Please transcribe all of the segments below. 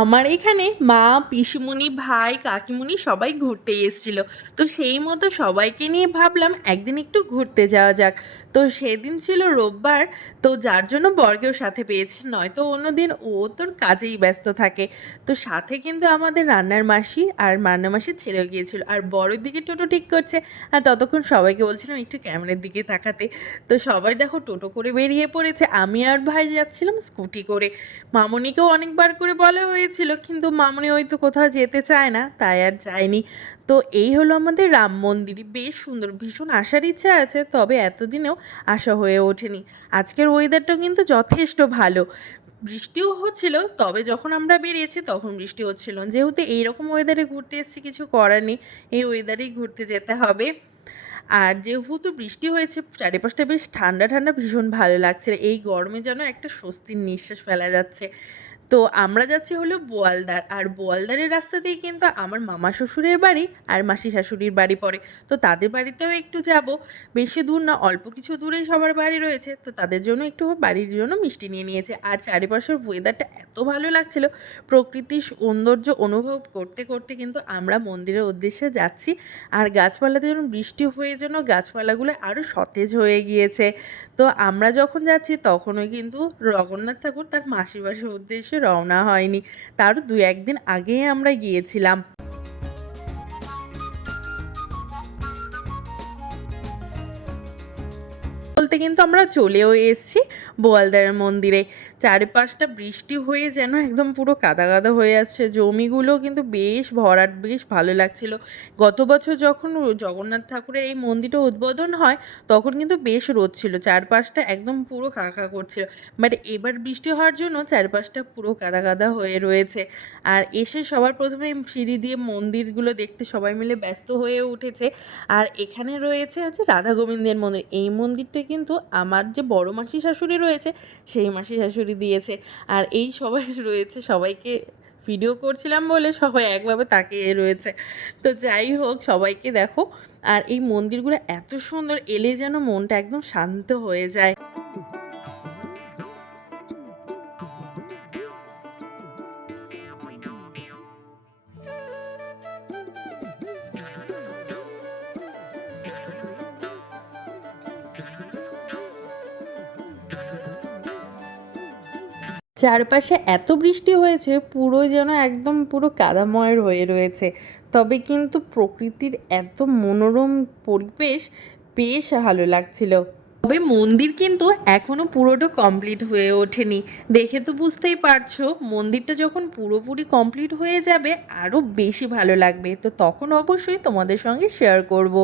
আমার এখানে মা, পিসিমণি, ভাই, কাকিমণি সবাই ঘুরতে এসেছিল। তো সেই মতো সবাইকে নিয়ে ভাবলাম একদিন একটু ঘুরতে যাওয়া যাক। তো সেদিন ছিল রোববার, তো যার জন্য বরকেও সাথে পেয়েছি, নয়তো অন্যদিন ও তোর কাজেই ব্যস্ত থাকে। তো সাথে কিন্তু আমাদের রান্নার মাসি আর রান্নার মাসির ছেলেও গিয়েছিল, আর বড়ের দিকে টোটো ঠিক করছে। আর ততক্ষণ সবাইকে বলছিলাম একটু ক্যামেরার দিকে তাকাতে। তো সবাই দেখো টোটো করে বেরিয়ে পড়েছে, আমি আর ভাই যাচ্ছিলাম স্কুটি করে। মামনিকেও অনেকবার করে বলা হয়েছিল, কিন্তু মামনি হয়তো কোথাও যেতে চায় না, তাই আর যায়নি। তো এই হলো আমাদের রাম মন্দির, বেশ সুন্দর, ভীষণ আসার ইচ্ছা আছে, তবে এতদিনেও আসা হয়ে ওঠেনি। আজকের ওয়েদারটাও কিন্তু যথেষ্ট ভালো, বৃষ্টিও হচ্ছিল, তবে যখন আমরা বেরিয়েছি তখন বৃষ্টি হচ্ছিল না। যেহেতু এইরকম ওয়েদারে ঘুরতে এসেছি, কিছু করার নেই, এই ওয়েদারেই ঘুরতে যেতে হবে। আর যেহেতু বৃষ্টি হয়েছে, চারিপাশটা বেশ ঠান্ডা ঠান্ডা, ভীষণ ভালো লাগছে, এই গরমে যেন একটা স্বস্তির নিঃশ্বাস ফেলা যাচ্ছে। তো আমরা যাচ্ছি হলো বোয়ালদার, আর বোয়ালদারের রাস্তা দিয়ে কিন্তু আমার মামা শ্বশুরের বাড়ি আর মাসি শাশুড়ির বাড়ি পড়ে। তো তাদের বাড়িতেও একটু যাব, বেশি দূর না, অল্প কিছু দূরেই সবার বাড়ি রয়েছে, তো তাদের জন্য একটু বাড়ির জন্য মিষ্টি নিয়ে নিয়েছে। আর চারিপাশের ওয়েদারটা এত ভালো লাগছিল, প্রকৃতির সৌন্দর্য অনুভব করতে করতে কিন্তু আমরা মন্দিরের উদ্দেশ্যে যাচ্ছি। আর গাছপালাতে যেন বৃষ্টি হয়ে যেন গাছপালাগুলো আরও সতেজ হয়ে গিয়েছে। তো আমরা যখন যাচ্ছি তখনও কিন্তু জগন্নাথ ঠাকুর তার মাসির বাড়ির উদ্দেশ্যে রওনা হয়নি, তারও 2-1 দিন আগেই আমরা গিয়েছিলাম। বলতে কিন্তু আমরা চলেও এসেছি বোয়ালদারের মন্দিরে। চারিপাশটা বৃষ্টি হয়ে যেন একদম পুরো কাদা কাদা হয়ে আসছে, জমিগুলো কিন্তু বেশ ভরাট, বেশ ভালো লাগছিল। গত বছর যখন জগন্নাথ ঠাকুরের এই মন্দিরটা উদ্বোধন হয়, তখন কিন্তু বেশ রোদ ছিল, চারপাশটা একদম পুরো কাকা করছিল। বাট এবার বৃষ্টি হওয়ার জন্য চারপাশটা পুরো কাদা কাদা হয়ে রয়েছে। আর এসে সবার প্রথমে সিঁড়ি দিয়ে মন্দিরগুলো দেখতে সবাই মিলে ব্যস্ত হয়ে উঠেছে। আর এখানে রয়েছে হচ্ছে রাধা গোবিন্দের মন্দির, এই মন্দিরটা কিন্তু আমার যে বড় মাসি শাশুড়ি রয়েছে সেই মাসি শাশুড়ি দিয়েছে। আর এই সবাই রয়েছে, সবাইকে ভিডিও করছিলাম বলে সবাই একভাবে তাকিয়ে রয়েছে। তো যাই হোক, সবাইকে দেখো। আর এই মন্দিরগুলো এত সুন্দর, এলে যেন মনটা একদম শান্ত হয়ে যায়। চারপাশে এত বৃষ্টি হয়েছে, পুরো যেন একদম পুরো কাদাময় হয়ে রয়েছে, তবে কিন্তু প্রকৃতির এত মনোরম পরিবেশ, বেশ ভালো লাগছিল। তবে মন্দির কিন্তু এখনও পুরোটা কমপ্লিট হয়ে ওঠেনি, দেখে তো বুঝতেই পারছো, মন্দিরটা যখন পুরোপুরি কমপ্লিট হয়ে যাবে আরও বেশি ভালো লাগবে, তো তখন অবশ্যই তোমাদের সঙ্গে শেয়ার করব।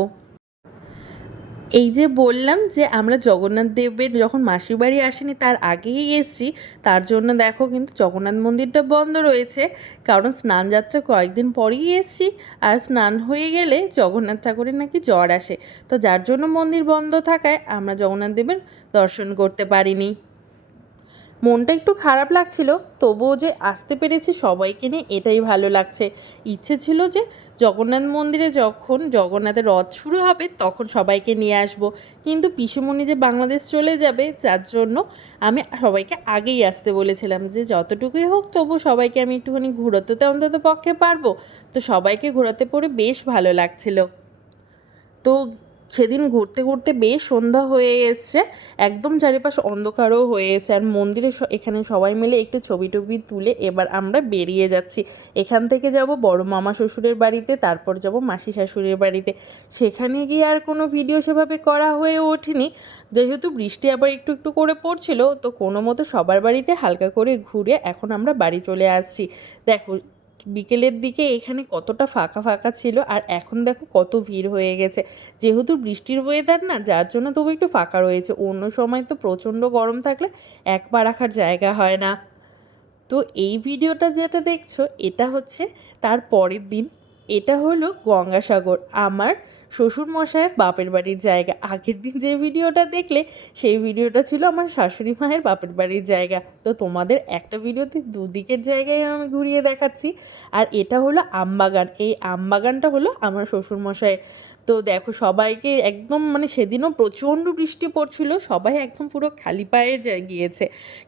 এই যে বললাম যে আমরা জগন্নাথ দেবের যখন মাসির বাড়ি আসেনি তার আগেই এসেছি, তার জন্য দেখো কিন্তু জগন্নাথ মন্দিরটা বন্ধ রয়েছে, কারণ স্নানযাত্রা কয়েকদিন পরেই এসেছি, আর স্নান হয়ে গেলে জগন্নাথ ঠাকুরের নাকি জ্বর আসে, তো যার জন্য মন্দির বন্ধ থাকায় আমরা জগন্নাথ দেবের দর্শন করতে পারিনি। মনটা একটু খারাপ লাগছিল, তবুও যে আসতে পেরেছি সবাইকে নিয়ে, এটাই ভালো লাগছে। ইচ্ছে ছিল যে জগন্নাথ মন্দিরে যখন জগন্নাথের রথ শুরু হবে তখন সবাইকে নিয়ে আসব, কিন্তু পিসিমণি যে বাংলাদেশ চলে যাবে, যার জন্য আমি সবাইকে আগেই আসতে বলেছিলাম যে যতটুকুই হোক তবু সবাইকে আমি একটুখানি ঘোরাতে তো অন্তত পক্ষে পারবো। তো সবাইকে ঘোরাতে পরে বেশ ভালো লাগছিল। তো সেদিন ঘুরতে ঘুরতে বেশ সন্ধ্যা হয়ে এসছে, একদম চারিপাশ অন্ধকারও হয়ে এসেছে, আর মন্দিরে এখানে সবাই মিলে একটু ছবি টবি তুলে এবার আমরা বেরিয়ে যাচ্ছি। এখান থেকে যাব বড় মামা শ্বশুরের বাড়িতে, তারপর যাব মাসি শাশুড়ির বাড়িতে। সেখানে গিয়ে আর কোনো ভিডিও সেভাবে করা হয়ে ওঠেনি, যেহেতু বৃষ্টি আবার একটু একটু করে পড়ছিল, তো কোনো মতো সবার বাড়িতে হালকা করে ঘুরে এখন আমরা বাড়ি চলে আসছি। দেখো বিকেলের দিকে এখানে কতটা ফাঁকা ফাঁকা ছিল, আর এখন দেখো কত ভিড় হয়ে গেছে, যেহেতু বৃষ্টির ওয়েদার না, যার জন্য তবু একটু ফাঁকা রয়েছে, অন্য সময় তো প্রচণ্ড গরম থাকলে এক পা রাখার জায়গা হয় না। তো এই ভিডিওটা যেটা দেখছো এটা হচ্ছে তার পরের দিন, এটা হলো গঙ্গাসাগর, আমার শ্বশুরমশাইয়ের বাপের বাড়ির জায়গা। আগের দিন যে ভিডিওটা দেখলে সেই ভিডিওটা ছিল আমার শাশুড়ি মায়ের বাপের বাড়ির জায়গা। তো তোমাদের একটা ভিডিওতে দুদিকের জায়গায় আমি ঘুরিয়ে দেখাচ্ছি। আর এটা হলো আমবাগান, এই আমবাগানটা হলো আমার শ্বশুরমশাইয়ের। তো দেখো সবাইকে একদম মানে সেদিনও প্রচণ্ড বৃষ্টি পড়ছিল, সবাই একদম পুরো খালি পায়ে গিয়েছে।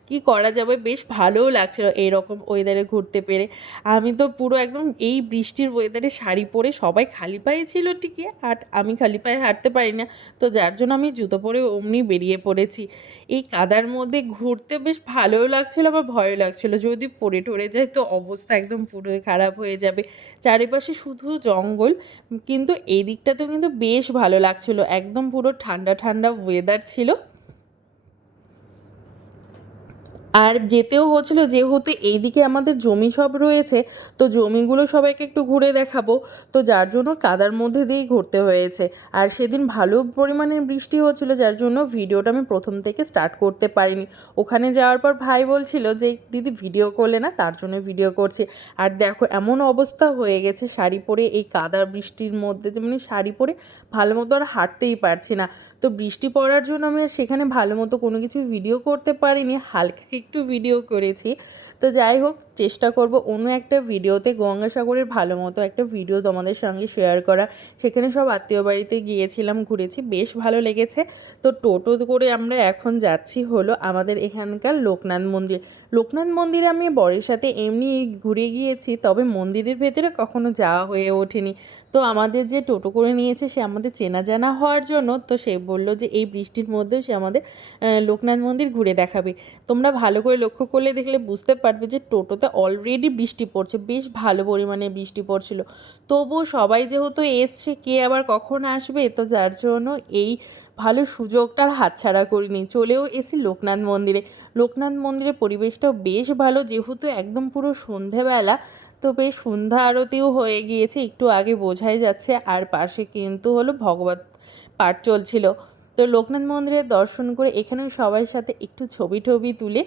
কি করা যাবে, বেশ ভালোও লাগছিল এইরকম ওয়েদারে ঘুরতে পেরে। আমি তো পুরো একদম এই বৃষ্টির ওয়েদারে শাড়ি পরে, সবাই খালি পায়ে ছিল ঠিকই, আর আমি খালি পায়ে হাঁটতে পারি না, তো যার জন্য আমি জুতো পরে অমনি বেরিয়ে পড়েছি। এই কাদার মধ্যে ঘুরতে বেশ ভালোও লাগছিল, আবার ভয়ও লাগছিল, যদি পড়ে টরে যায় তো অবস্থা একদম পুরোই খারাপ হয়ে যাবে। চারিপাশে শুধু জঙ্গল, কিন্তু এই দিকটাতেও কিন্তু বেশ ভালো লাগছিল, একদম পুরো ঠান্ডা ঠান্ডা ওয়েদার ছিল। আর যেতেও হচ্ছিল, যেহেতু এইদিকে আমাদের জমি সব রয়েছে, তো জমিগুলো সবাইকে একটু ঘুরে দেখাবো, তো যার জন্য কাদার মধ্যে দিয়েই ঘুরতে হয়েছে। আর সেদিন ভালো পরিমাণে বৃষ্টি হচ্ছিল, যার জন্য ভিডিওটা আমি প্রথম থেকে স্টার্ট করতে পারিনি। ওখানে যাওয়ার পর ভাই বলছিল যে দিদি ভিডিও করলে না, তার জন্য ভিডিও করছি। আর দেখো এমন অবস্থা হয়ে গেছে শাড়ি পরে এই কাদা বৃষ্টির মধ্যে, যেমন শাড়ি পরে ভালো মতো আর হাঁটতেই পারছি না। তো বৃষ্টি পড়ার জন্য আমি আর সেখানে ভালো মতো কোনো কিছু ভিডিও করতে পারিনি, হালকা একটু ভিডিও করেছি। তো যাই হোক, চেষ্টা করব অন্য একটা ভিডিওতে গঙ্গাসাগরের ভালো মতো একটা ভিডিও তোমাদের সঙ্গে শেয়ার করা। সেখানে সব আত্মীয় বাড়িতে গিয়েছিলাম, ঘুরেছি, বেশ ভালো লেগেছে। তো টোটো করে আমরা এখন যাচ্ছি হলো আমাদের এখানকার লোকনাথ মন্দির। লোকনাথ মন্দিরে আমি বরের সাথে এমনি ঘুরে গিয়েছি, তবে মন্দিরের ভেতরে কখনো যাওয়া হয়ে ওঠেনি। তো আমাদের যে টোটো করে নিয়েছে সে আমাদের চেনা জানা হওয়ার জন্য, তো সে বলল যে এই বৃষ্টির মধ্যেও সে আমাদের লোকনাথ মন্দির ঘুরে দেখাবে। তোমরা ভালো করে লক্ষ্য করলে দেখলে বুঝতে পারবে যে টোটোতে অলরেডি বৃষ্টি পড়ছে, বেশ ভালো পরিমাণে বৃষ্টি পড়ছিল। তবুও সবাই যেহেতু এসছে, কে আবার কখন আসবে, তো যার জন্য এই ভালো সুযোগটার হাতছাড়া করিনি, চলেও এসি লোকনাথ মন্দিরে। লোকনাথ মন্দিরের পরিবেশটাও বেশ ভালো, যেহেতু একদম পুরো সন্ধেবেলা, তো বেশ সন্ধ্যা আরতিও হয়ে গিয়েছে, একটু আগে বোঝাই যাচ্ছে। আর পাশে কিন্তু হলো ভগবত পাঠ চলছিল। তো লোকনাথ মন্দিরের দর্শন করে এখানেও সবার সাথে একটু ছবি টবি তুলে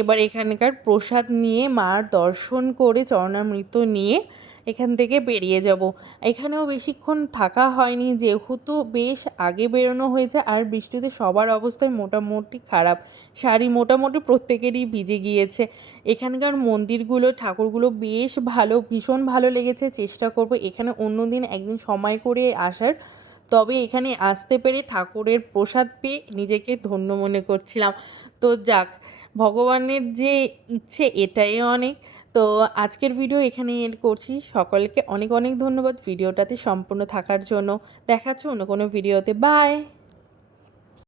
এবার এখানকার প্রসাদ নিয়ে, মার দর্শন করে চরণামৃত নিয়ে এখান থেকে বেরিয়ে যাব। এখানেও বেশিক্ষণ থাকা হয়নি, যেহেতু বেশ আগে বেরোনো হয়েছে, আর বৃষ্টিতে সবার অবস্থায় মোটামুটি খারাপ, শাড়ি মোটামুটি প্রত্যেকেরই ভিজে গিয়েছে। এখানকার মন্দিরগুলো, ঠাকুরগুলো বেশ ভালো, ভীষণ ভালো লেগেছে। চেষ্টা করব এখানে অন্য দিন একদিন সময় করে আসার, তবে এখানে আসতে পেরে ঠাকুরের প্রসাদ পেয়ে নিজেকে ধন্য মনে করছিলাম। তো যাক, ভগবানের যে ইচ্ছে এটাই অনেক। তো আজকের ভিডিও এখানে এন্ড করছি। সকলকে অনেক অনেক ধন্যবাদ ভিডিওটাতে সম্পূর্ণ থাকার জন্য। দেখাচ্ছ অন্য কোনো ভিডিওতে। বাই।